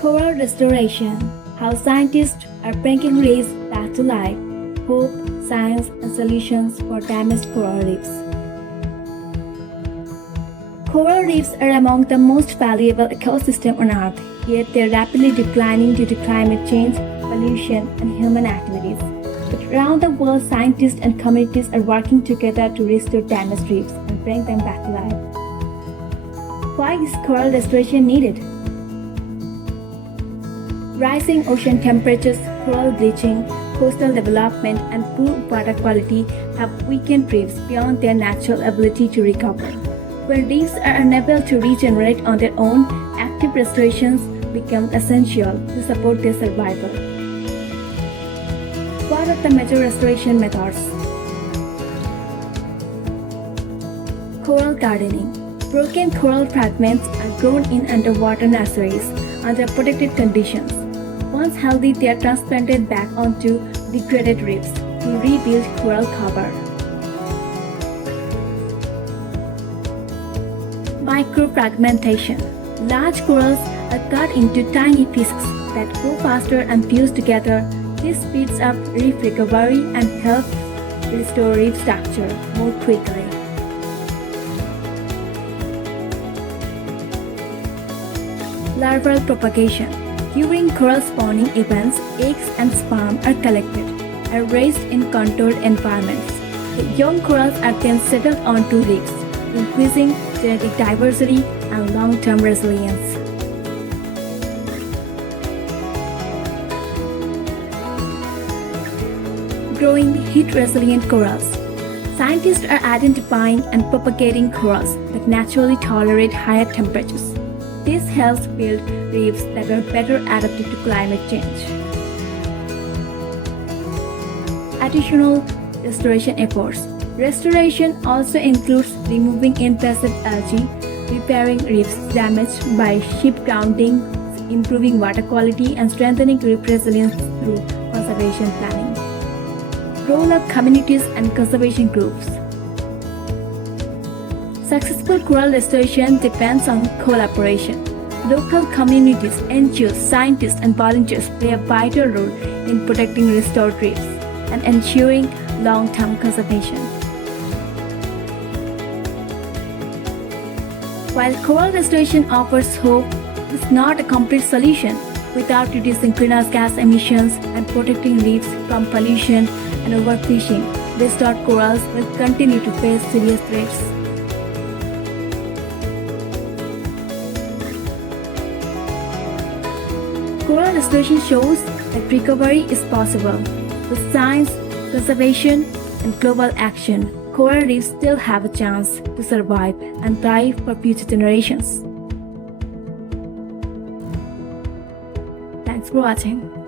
Coral restoration: how scientists are bringing reefs back to life. Hope, science, and solutions for damaged coral reefs. Coral reefs are among the most valuable ecosystems on Earth, yet they are rapidly declining due to climate change, pollution, and human activities. But around the world, scientists and communities are working together to restore damaged reefs and bring them back to life. Why is coral restoration needed? Rising ocean temperatures, coral bleaching, coastal development, and poor water quality have weakened reefs beyond their natural ability to recover. When reefs are unable to regenerate on their own, active restorations become essential to support their survival. What are the major restoration methods? Coral gardening. Broken coral fragments are grown in underwater nurseries under protected conditions. Once healthy, they are transplanted back onto degraded reefs to rebuild coral cover. Microfragmentation. Large corals are cut into tiny pieces that grow faster and fuse together. This speeds up reef recovery and helps restore reef structure more quickly. Larval propagation. During coral spawning events, eggs and sperm are collected and raised in controlled environments. The young corals are then settled onto reefs, increasing genetic diversity and long-term resilience. Growing heat-resilient corals. Scientists are identifying and propagating corals that naturally tolerate higher temperatures. This helps build reefs that are better adapted to climate change. Additional restoration efforts. Restoration also includes removing invasive algae, repairing reefs damaged by ship grounding, improving water quality, and strengthening reef resilience through conservation planning. Role of communities and conservation groups. Successful coral restoration depends on collaboration. Local communities, NGOs, scientists, and volunteers play a vital role in protecting restored reefs and ensuring long-term conservation. While coral restoration offers hope, it is not a complete solution. Without reducing greenhouse gas emissions and protecting reefs from pollution and overfishing, restored corals will continue to face serious threats. Coral restoration shows that recovery is possible. With science, conservation, and global action, coral reefs still have a chance to survive and thrive for future generations. Thanks for watching.